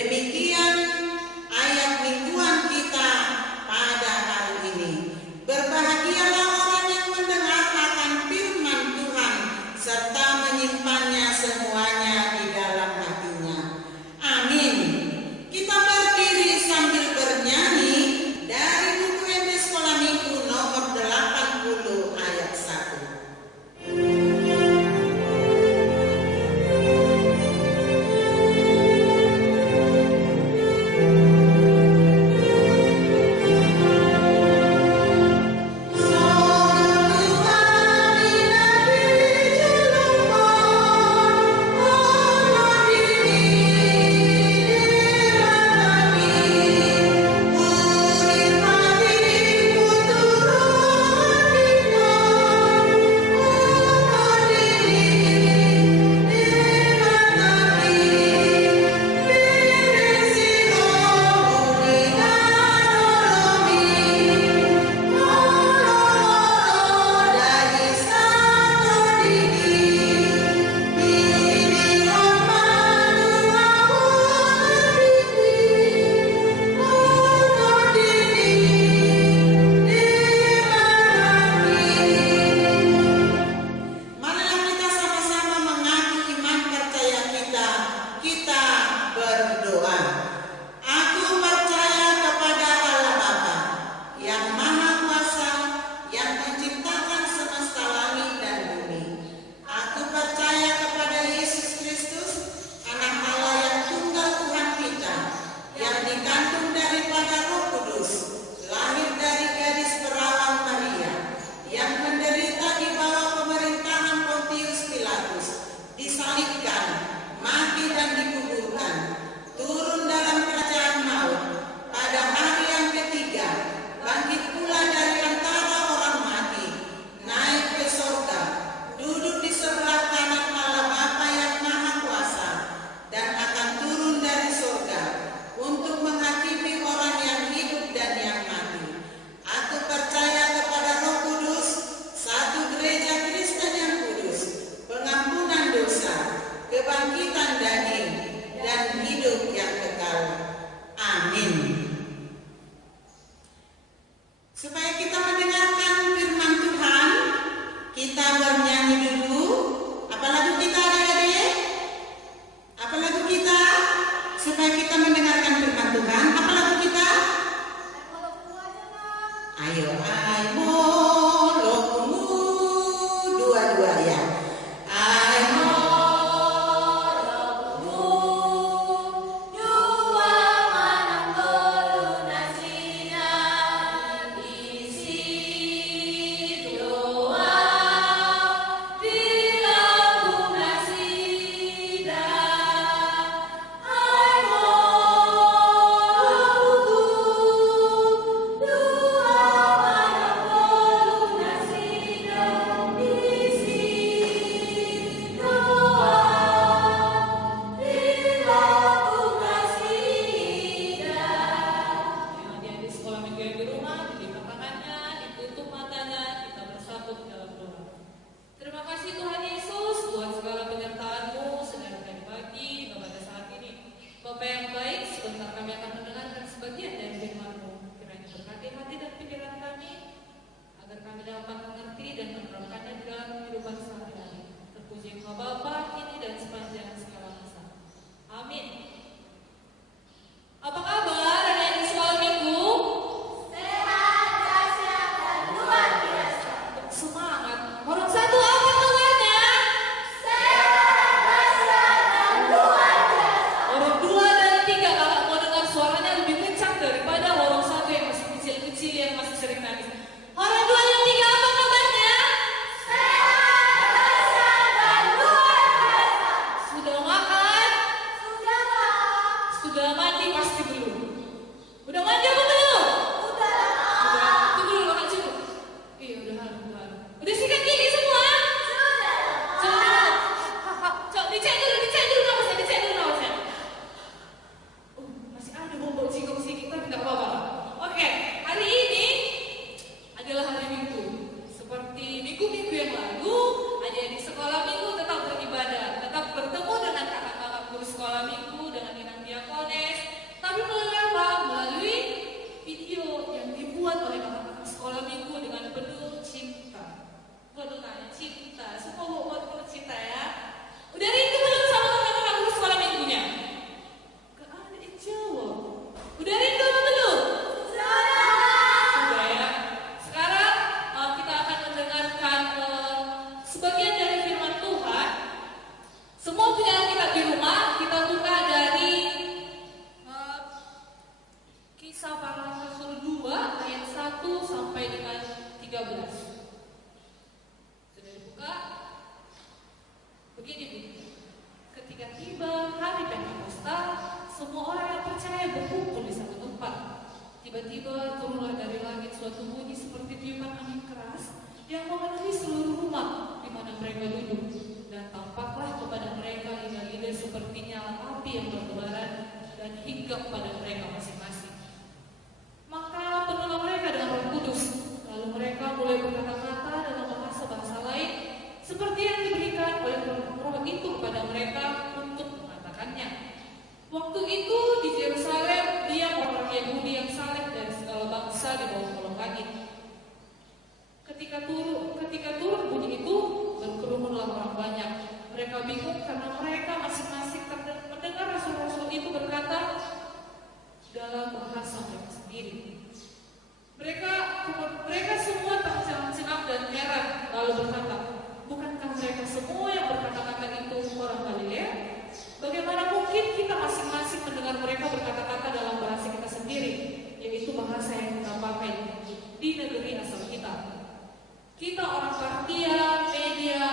Demikian ayat mingguan kita pada hari ini. Berbahagialah orang yang mendengar akan firman Tuhan serta menyimpannya semuanya di dalam hatinya. Amin. Kita berdiri sambil bernyanyi dari buku MT Sekolah Minggu nomor 80 ayat 1. Supaya kita mendengarkan firman Tuhan, kita bernyanyi dulu. Apa lagu kita, adik-adik? Apa lagu kita? Supaya kita mendengarkan firman Tuhan, apa lagu kita? Ayo, ayo, lokumu, dua-dua ya. Sekolah minggu dengan Inang Diakones, cinta. Semua buat penuh cinta ya. Udah rindu belum sama kakak-kakak guru sekolah minggunya? Gak ada yang jawab. Udah rindu belum? Sudah ya. Sekarang kita akan mendengarkan sebagian dari firman Tuhan. Semua punya kitab di rumah. Kita buka dari Kisah Para Rasul 2 ayat 1 sampai dengan 13. Sudah dibuka? Begini Bu. Ketika tiba hari Pentakosta, semua orang yang percaya berkumpul di satu tempat. Tiba-tiba turunlah dari langit suatu bunyi seperti tiupan angin keras yang memenuhi seluruh rumah di mana mereka duduk. Dan tampaklah kepada mereka lidah-lidah seperti nyala api yang bertebaran dan hinggap pada mereka masing-masing. Maka penuhlah mereka dengan Roh Kudus. Lalu mereka mulai berkata-kata dalam bahasa lain seperti yang diberikan oleh Roh itu kepada mereka untuk mengatakannya. Waktu itu di Yerusalem diam orang Yahudi yang saleh dari segala bangsa di bawah kolong langit. Ketika turun bunyi itu, berkerumunlah orang banyak. Mereka bingung karena mereka masing-masing mendengar rasul-rasul itu berkata dalam bahasa mereka sendiri. Mereka semua tercengang dan heran, lalu berkata, bukankah mereka semua yang berkata-kata itu orang Galilea? Bagaimana mungkin kita masing-masing mendengar mereka berkata-kata dalam bahasa kita sendiri, yaitu bahasa yang kita pakai di negeri asal kita? Kita orang Partia, Media,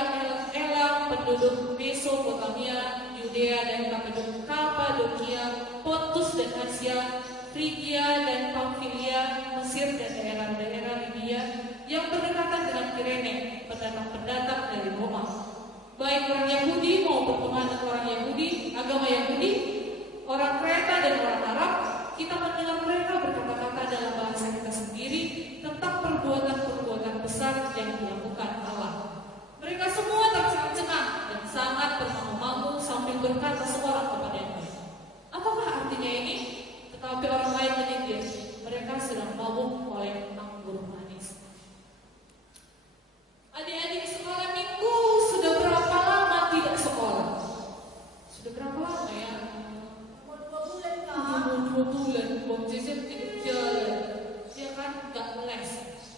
Elam, penduduk Mesopotamia, Yudea dan Kapadokia, Pontus dan Asia, Frigia dan Pamfilia, Mesir dan daerah-daerah Libya yang berdekatan dengan Kirene, pendatang-pendatang dari Roma. Baik orang Yahudi maupun penganut orang Yahudi, agama Yahudi, orang Kreta dan orang Arab, kita mendengar mereka berkata-kata dalam bahasa kita sendiri tentang perbuatan-perbuatan besar yang dilakukan Allah. Mereka semua tercengang dan sangat termangu-mangu sambil berkata seorang kepada yang lain, apakah artinya ini? Tetapi orang lain menyindir, mereka sedang mabuk oleh anggur manis. Adik-adik sekolah minggu sudah berapa lama tidak sekolah? Sudah berapa lama ya? 2 bulan kan? 2 bulan, Bang Jason tidak jalan. Dia kan gak les.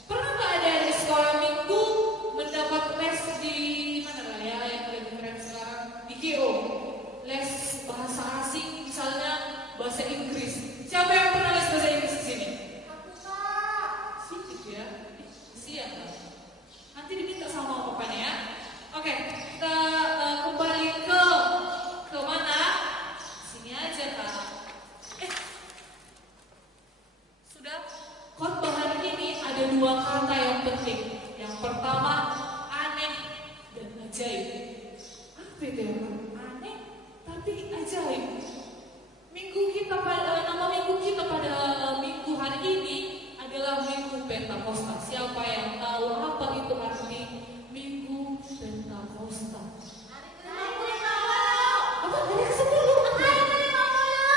Pernah gak ada di sekolah minggu mendapat les di mana lah ya yang lebih keren sekarang? Di GO. Les bahasa asing misalnya bahasa Inggris. Siapa yang pernah les bahasa Inggris di sini? Aku Kak. Sedikit ya. Siap. Nanti diminta sama papanya ya. Oke, kita kembali ke mana? Sini aja Kak. Sudah. Khotbah hari ini ada 2 kata yang penting. Yang pertama aneh dan ajaib. Apa itu ya? Aneh tapi ajaib. Nama minggu kita pada minggu hari ini adalah Minggu Pentakosta. Siapa yang tahu apa itu arti Minggu Pentakosta? Hari ke-50. Apa hari ke-10? Hari ke-50.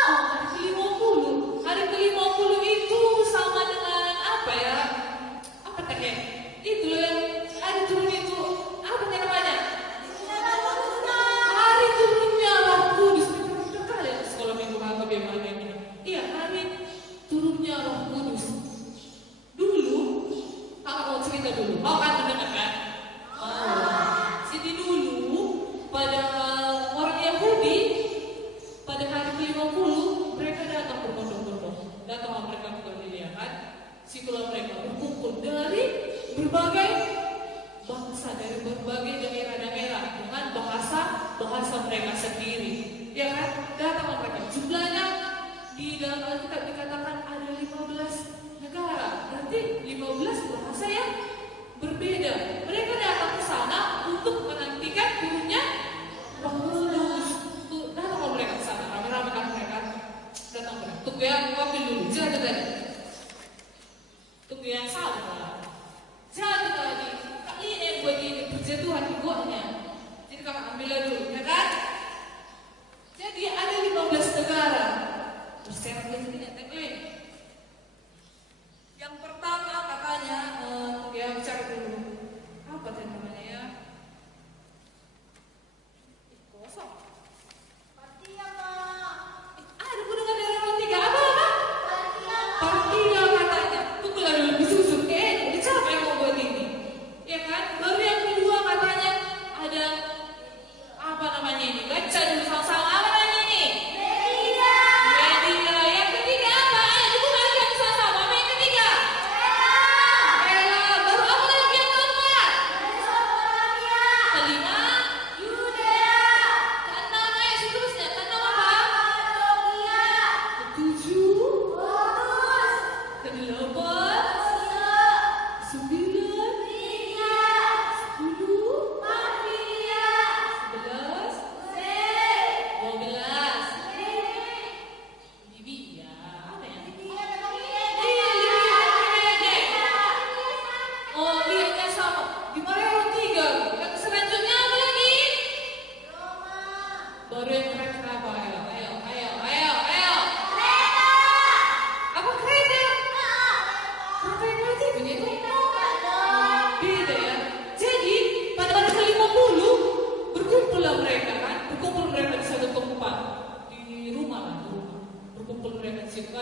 Hari ke-50. Hari ke-50 itu sama dengan apa ya? Apa tadi? Itu loh yang ada turun itu. Apa namanya? Hari turunnya Roh Kudus. Betul kali sekolah minggu apa bagaimana ini? Iya, hari turunnya Roh Kudus. Dulu, kakak mau cerita dulu. Mau kan mendengar kan? Jadi dulu pada orang Yahudi pada hari ke-50 mereka datang berbondong-bondong. Datanglah mereka ke Galilea kan? Situlah mereka berkumpul dari berbagai bangsa, dari berbagai daerah-daerah dengan bahasa mereka sendiri. Ya kan? Datanglah mereka. Jumlahnya di dalam Alkitab dikatakan ada 15 negara. Berarti 15 bahasa yang berbeda. Mereka datang ke sana untuk menantikan turunnya Roh Kudus. Datanglah mereka ke sana. Rame-rame kan mereka datang mereka. Tunggu ya, ambil dulu. Jangan tadi. Tunggu yang salah. Jangan tadi. Kali ini yang buat ini berjatuhan di buahnya. Jadi kamu ambil dulu, ya kan? Jadi ada 15 negara. Terus sekarang dia jadi nyetek. Yang pertama katanya, ya bicara dulu. Apa tadi namanya ya?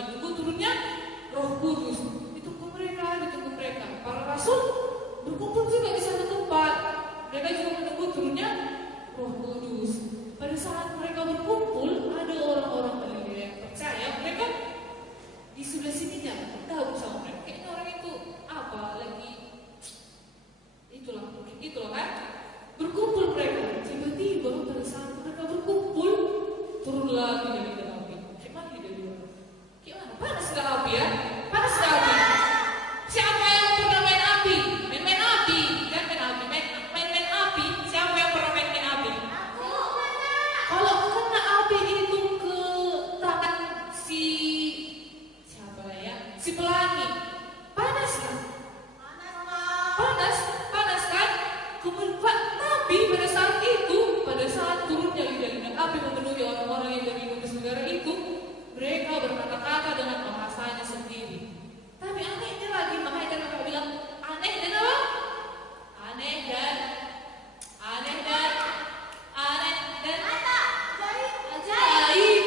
kan. Tunggu turunnya Roh Kudus. Ditunggu mereka. Para rasul berkumpul juga di satu tempat. Mereka juga menunggu turunnya Roh Kudus. Pada saat mereka berkumpul, ada orang-orang Galilea yang percaya. Mereka di sebelah sininya tahu sama mereka. Kayaknya orang itu apa lagi? Itulah kan. Berkumpul mereka. Tiba-tiba pada saat mereka berkumpul, turunlah lidah-lidah api. Gimana lidah-lidah? Gimana? Panas nggak api ya? Panas nggak api? Siapa yang pernah main api? Main api? Kan main api? Main api? Siapa yang pernah main api? Kalau kena api itu ke tangan siapa lah ya? Si pelangi. Panas kan? Panas kan? Kemudian tapi pada saat turunnya lidah-lidah api memenuhi orang-orang yang dari Yunus negara itu, mereka berkata-kata dengan bahasanya sendiri. Tapi anehnya lagi, makanya mereka bilang aneh dan apa? Aneh dan ajaib.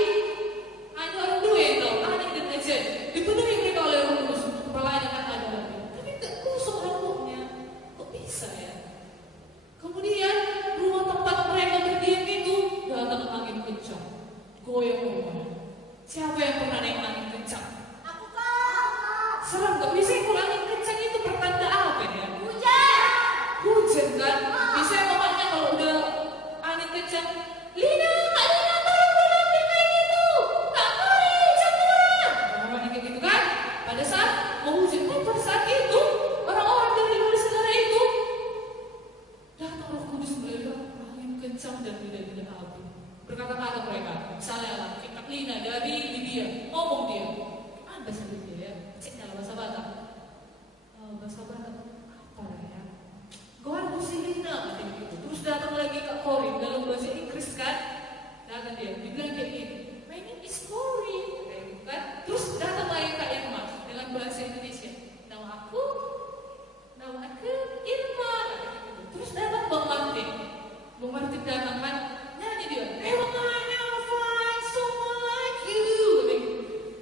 Hanya orang dua yang tahu aneh dan ajaib. Dipenuhi mereka oleh Roh Kudus, kepalanya kan ada lagi. Tapi tak kosong rambutnya, kok bisa ya? Kemudian rumah tempat mereka berdiam itu datang angin kencang, goyang rumah. Siapa yang pernah naik angin kencang? Aku kak. Serem gak? Biasanya kalau angin kencang itu pertanda apa ya? Hujan kan? Biasanya mamanya kalau udah angin kencang, Lina, tolong ambil kain itu. Tak boleh, jangan. Mamanya kayak gitu kan? Pada saat mau hujan, pada saat itu orang-orang dari luar negara itu datang Roh Kudus melihat angin kencang dan lidah-lidah api. Berkata-kata mereka, misalnya lah, Kak Lina dari Libya, ngomong dia. Apa bahasa Libya ya? Cek dalam bahasa Batak. Bahasa Batak apa lah ya? Gohan Musilina, gitu. Terus datang lagi Kak Corin dalam bahasa Inggris kan? Datang dia bilang kayak gini, my name is Corin, kayak gitu kan? Terus datang lagi Kak Irma dengan bahasa Indonesia, nama aku Irma, terus datang Bang Martin datang kan, nyanyi dia, Hello I find someone like you.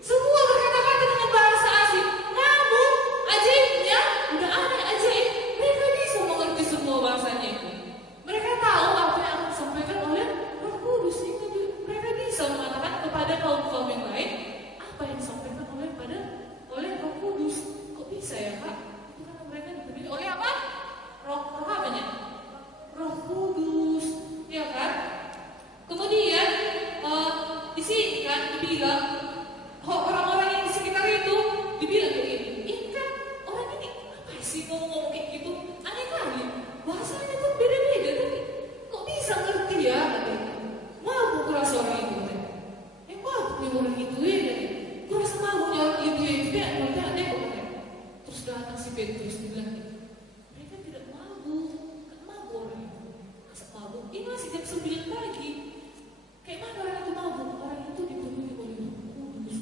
Semua berkata-kata dengan bahasa asing. Namun ajaibnya, udah aneh ajaib, mereka bisa mengerti semua bahasanya itu. Mereka tahu apa yang akan disampaikan oleh Roh Kudus itu. Mereka bisa mengatakan kepada kaum-kaum yang lain apa yang disampaikan oleh Roh Kudus. Kok bisa ya Kak? Itu karena mereka dipenuhi oleh apa? Roh apanya? Roh Kudus, ya kan? Kemudian di sini kan dibilang orang-orang yang di sekitar itu dibilang kayak gini, ini kan orang ini apa sih ngomong kayak gitu? Aneh kali, bahasanya pun beda-beda, tapi kok bisa ngerti ya? Mabuk rasa orang itu, mabuknya orang itu ya, kurasa mabuknya orang itu ya, aneh kok. Terus datang si Petrus dibilang, mereka tidak mabuk orang itu. Masa mabuk? Ini masih jam 9 pagi. Kayak mana orang itu mabuk? Orang itu dipenuhi oleh Roh Kudus.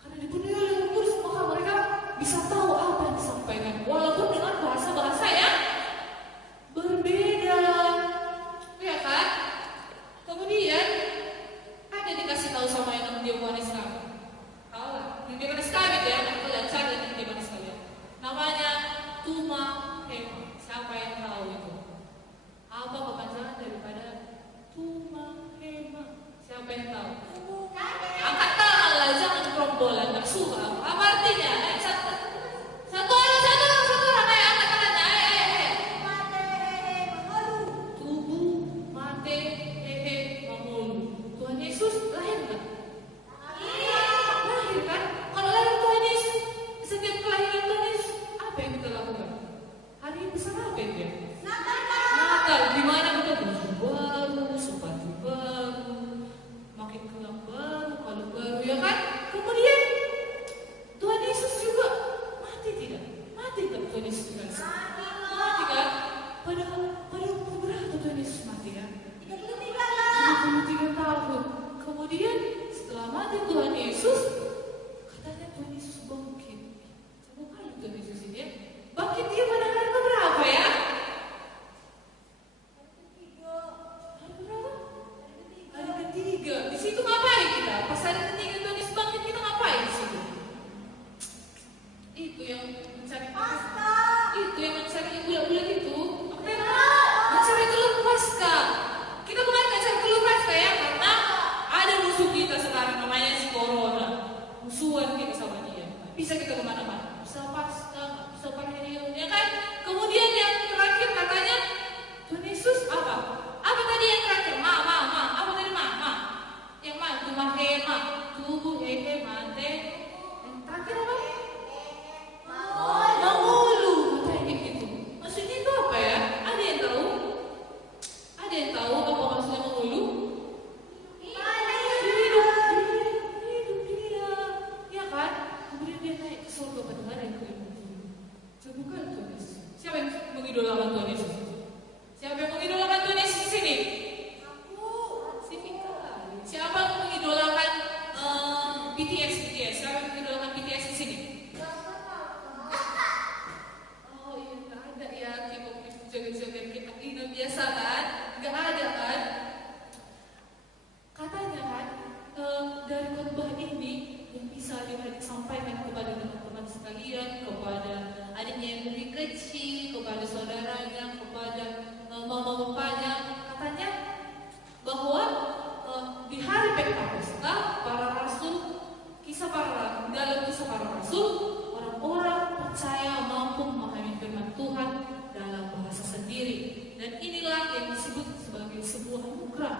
Karena dipenuhi oleh Roh Kudus, maka mereka bisa tahu apa yang disampaikan, walaupun dengan bahasa-bahasa yang berbeda, ya kan? Kemudian ada dikasih tahu sama yang namanya Yohanes kami. Tahu lah, Yohanes kami ya, kalian cari Yohanes kalian. Namanya Tuma Hema. Siapa yang tahu itu? Apa kepanjangan daripada Tuma Hema? Siapa yang tahu? Angkat tangan lah, jangan gerombolan, tak suka. Apa artinya? Satu orang, ayo angkat tangannya, ayo. Tubuh, mate, mamulu. Tuhan Yesus lahir nggak? Lahir kan? Kalau lahir Tuhan Yesus, setiap kelahiran Tuhan Yesus, apa yang kita lakukan? Hari besar apa itu ya? Natal, di mana kita baju baru, sepatu baru, makin gelang baru, kalung baru, ya kan? Kemudian Tuhan Yesus juga mati tidak? Mati tak Tuhan Yesus juga? Mati kan? Pada umur berapa Tuhan Yesus mati kan? 33 tahun. Kemudian setelah mati Tuhan Yesus, katanya Tuhan Yesus bangkit. Coba kali Tuhan Yesus ini ya. Bangkit dia pada hari keberapa ya? Hari berapa? Hari ketiga. Di situ ngapain kita? Pas hari ketiga Tuhan Yesus bangkit kita ngapain? hehe, mante. Terakhir apa? Mangulu, katanya kayak gitu. Maksudnya itu apa ya? Ada yang tahu? Ada yang tahu apa maksudnya mangulu? Hidup dia, ya kan? Kemudian dia naik ke surga pada hari yang kelima. Coba kan Tuhan Yesus. Siapa yang mengidolakan Tuhan Yesus? Siapa yang mengidolakan Tuhan Yesus di sini? Siapa yang mengidolakan BTS? Siapa yang mengidolakan BTS di sini? Oh iya, nggak ada ya K-pop joget-joget kita ini biasa kan? Nggak ada kan? Katanya kan dari khotbah ini yang bisa disampaikan kepada teman-teman sekalian, kepada adiknya yang lebih kecil, kepada saudaranya, kepada mama-bapaknya, katanya bahwa di hari Pentakosta dalam kisah para rasul, orang-orang percaya mampu memahami firman Tuhan dalam bahasa sendiri, dan inilah yang disebut sebagai sebuah anugerah.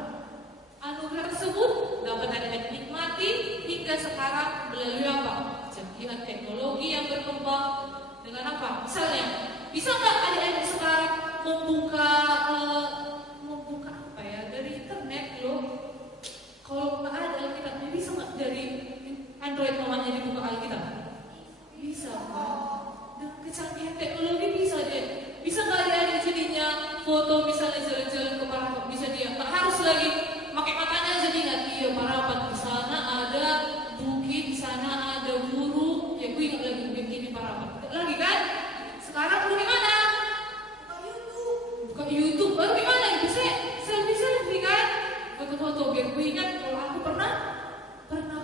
Anugerah tersebut dapat adik-adik nikmati hingga sekarang melalui apa? Kecanggihan teknologi yang berkembang dengan apa? Misalnya, bisa nggak adik-adik sekarang membuka apa ya dari internet loh? Kalau nggak ada Alkitabnya, bisa nggak dari Android mamanya dibuka Alkitab? Bisa kan? Dengan kecanggihan teknologi bisa deh. Bisa nggak adik-adik jadinya foto misalnya jalan-jalan ke Parapat, bisa dia nggak harus lagi pakai matanya aja ingat, iya Parapat di sana ada bukit, di sana ada burung, ya gue ingat lagi begini Parapat. Lagi kan? Sekarang udah gimana? Buka YouTube, baru gimana? Bisa selfie kan? Foto-foto biar gue ingat kalau aku pernah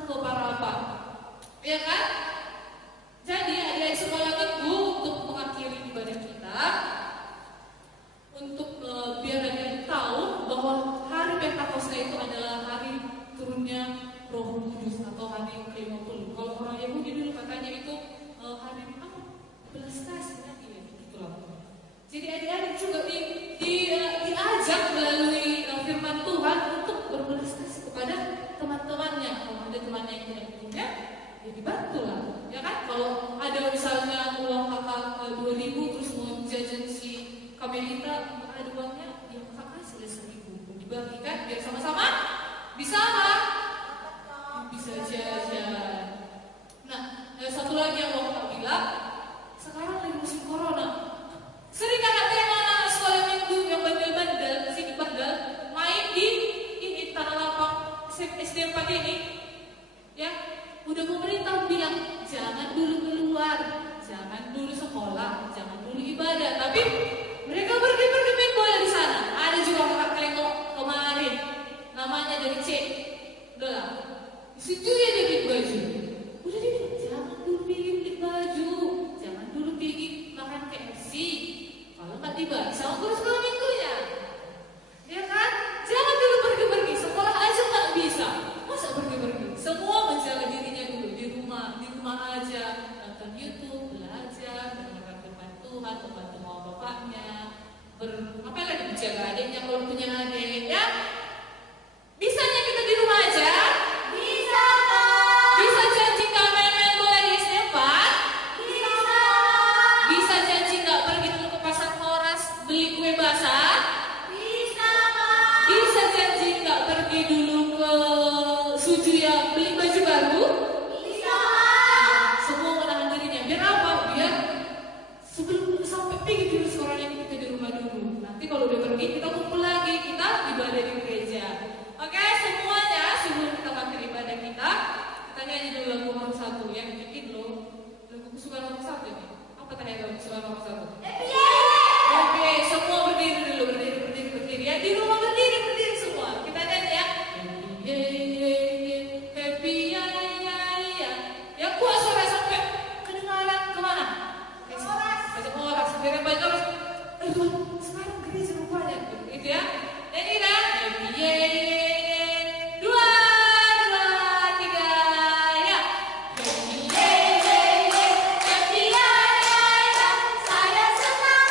ke Parapat, ya kan? Jadi adik-adik sekolah minggu untuk mengakhiri ibadah kita, untuk biar adik-adik tahu bahwa hari Pentakosta itu adalah hari turunnya Roh Kudus atau hari yang ke-50. Kalau orang Yahudi dulu katanya itu hari apa? Belas kasih, ya gitulah. Jadi adik-adik juga diajak melalui firman Tuhan untuk berbelas kasih kepada teman-temannya. Kalau ada temannya yang tidak punya, ya dibantu lah, ya kan? Kalau ada misalnya uang kakak 2.000 terus mau jajan si Kamelita, nggak ada uangnya, ya kakak kasih 1.000 dibagikan biar sama-sama bisa apa? Bisa jajan. Nah, satu lagi yang mau kakak bilang, sekarang lagi musim corona. Sering kakak tengok anak sekolah minggu yang bandel-bandel, sini bandel, main di ini tanah lapang SD 4 ini, ya. Udah pemerintah bilang jangan dulu keluar, jangan dulu sekolah, jangan dulu ibadah, tapi mereka pergi main bola di sana. Ada juga kakak tengok kemarin, namanya dari C, udah lah, di situ dia beli baju. Udah dia bilang jangan dulu beli baju, jangan dulu pergi makan KFC. Kalau nggak tiba sama guru sekolah minggunya, ya kan? Jangan dulu pergi-pergi, sekolah aja nggak bisa. Masa pergi-pergi? Semua menjaga dirinya dulu di rumah aja, nonton YouTube, belajar, mendengarkan firman Tuhan, membantu mama bapaknya, apa lagi menjaga adiknya kalau punya adik, ya. Bisanya kita di rumah aja? Bisa. Bisa janji nggak main-main bola di SD 4? Bisa. Bisa janji nggak pergi dulu ke pasar Moras beli kue basah? Bisa. Bisa janji nggak pergi dulu ke Sujuya beli baju baru? Bisa. Semua menahan dirinya. Biar apa? Biar sebelum sampai pergi dulu sekolahnya kita di rumah dulu. Nanti kalau udah pergi kita kumpul lagi, kita ibadah di gereja. Oke, semuanya sebelum kita akhir ibadah kita nyanyi dulu lagu nomor 1 yang bikin lo lagu kesukaan nomor 1 ini. Apa tadi lagu kesukaan nomor 1? Oke, semua berdiri dulu, berdiri ya. Di rumah berdiri semua. Kita nyanyi ya. Happy ya. Ya kuat suara sampai kedengaran kemana? Ke Moras. Biar banyak orang. Sekarang gereja rupanya gitu ya. Nyanyi kan? Happy Saya senang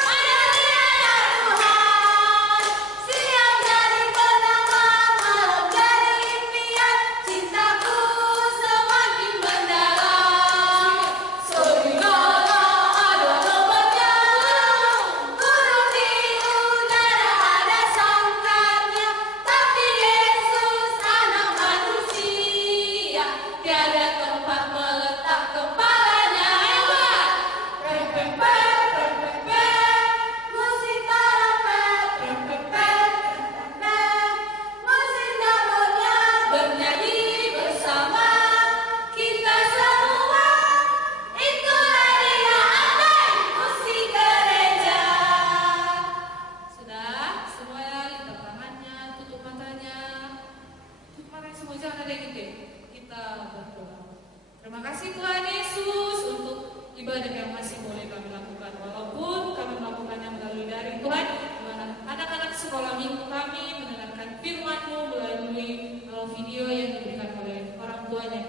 Terima kasih Tuhan Yesus untuk ibadah yang masih boleh kami lakukan. Walaupun kami melakukannya melalui daring Tuhan, di mana anak-anak sekolah minggu kami mendengarkan firman-Mu melalui video yang diberikan oleh orang tuanya.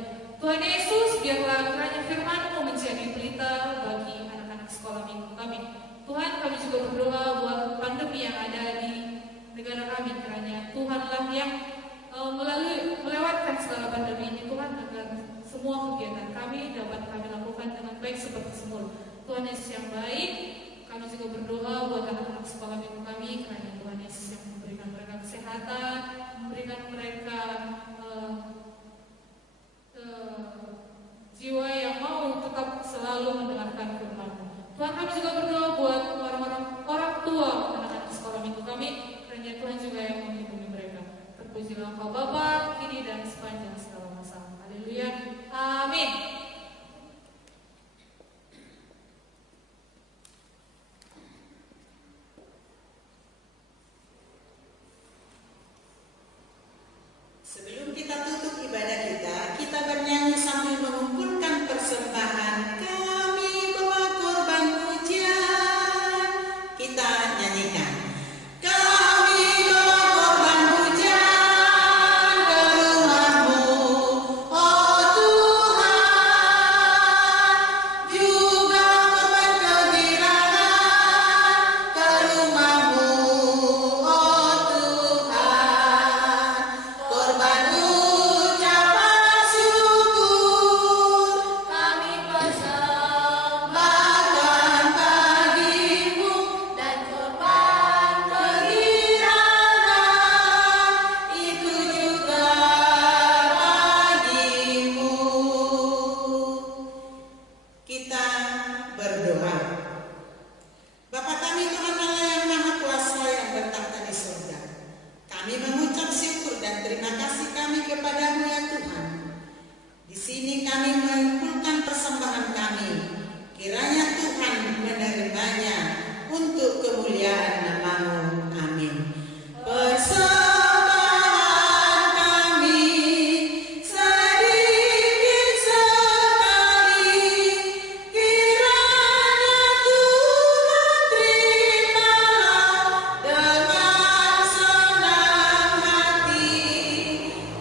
Tuhan Yesus, biarlah kiranya firman-Mu menjadi pelita bagi anak-anak sekolah minggu kami. Tuhan, kami juga berdoa buat pandemi yang ada di negara kami, kiranya Tuhanlah yang melewatkan segala pandemi ini, Tuhan, agar semua kegiatan kami dapat kami lakukan dengan baik seperti semula. Tuhan Yesus yang baik, kami juga berdoa buat anak-anak sekolah minggu kami, kiranya Tuhan Yesus yang memberikan mereka kesehatan, memberikan mereka jiwa yang mau tetap selalu mendengarkan firman-Mu. Tuhan, kami juga berdoa buat orang tua anak-anak sekolah minggu kami, kiranya Tuhan juga yang melindungi mereka. Terpujilah Engkau Bapa, kini dan sepanjang segala masa. Haleluya. Amin. Sebelum kita tutup ibadah kita bernyanyi sambil mengumpulkan persembahan. Kami bawa korban pujian. Kita nyanyikan. Kami bawa korban pujian ke rumah-Mu, oh Tuhan. Juga korban kegirangan ke rumah-Mu, oh Tuhan. Korban ucapan syukur kami persembahkan bagi-Mu, dan korban kegirangan itu juga bagi-Mu. Kita berdoa. Bapa kami Tuhan Allah yang Maha Kuasa yang bertakhta di surga, kami mengucap syukur dan terima kasih kami kepada-Mu ya Tuhan. Di sini kami mengumpulkan persembahan kami. Kiranya Tuhan menerimanya untuk kemuliaan nama-Mu. Amin. Persembahan kami sedikit sekali, kiranya Tuhan terimalah dengan senang hati.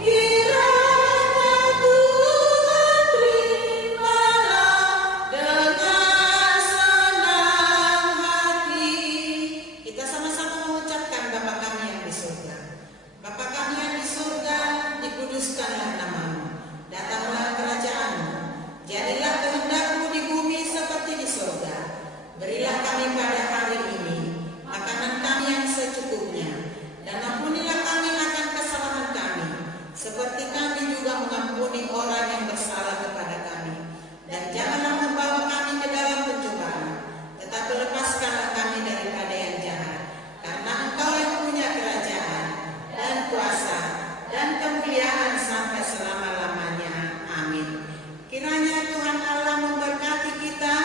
Kiranya Tuhan terimalah dengan senang hati. Kita sama-sama mengucapkan Bapa kami yang di surga. Bapa kami yang di surga, dikuduskanlah nama-Mu. Datanglah kerajaan-Mu. Jadilah kehendak-Mu di bumi seperti di surga. Berilah kami pada hari ini makanan kami yang secukupnya, dan ampunilah kami akan kesalahan kami, seperti kami juga mengampuni orang yang bersalah kepada kami. Dan janganlah membawa kami ke dalam pencobaan, tetapi lepaskanlah kami daripada yang jahat. Karena Engkau yang punya kerajaan dan kuasa dan kemuliaan sampai selama-lamanya. Amin. Kiranya Tuhan Allah memberkati kita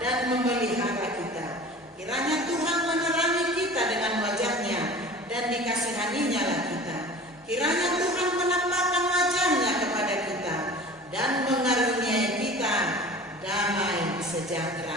dan memelihara kita. Kiranya Tuhan menerangi kita dengan wajah-Nya dan dikasihaninya lah kita. Kiranya Tuhan menampakkan wajah-Nya kepada kita dan mengaruniai kita damai sejahtera.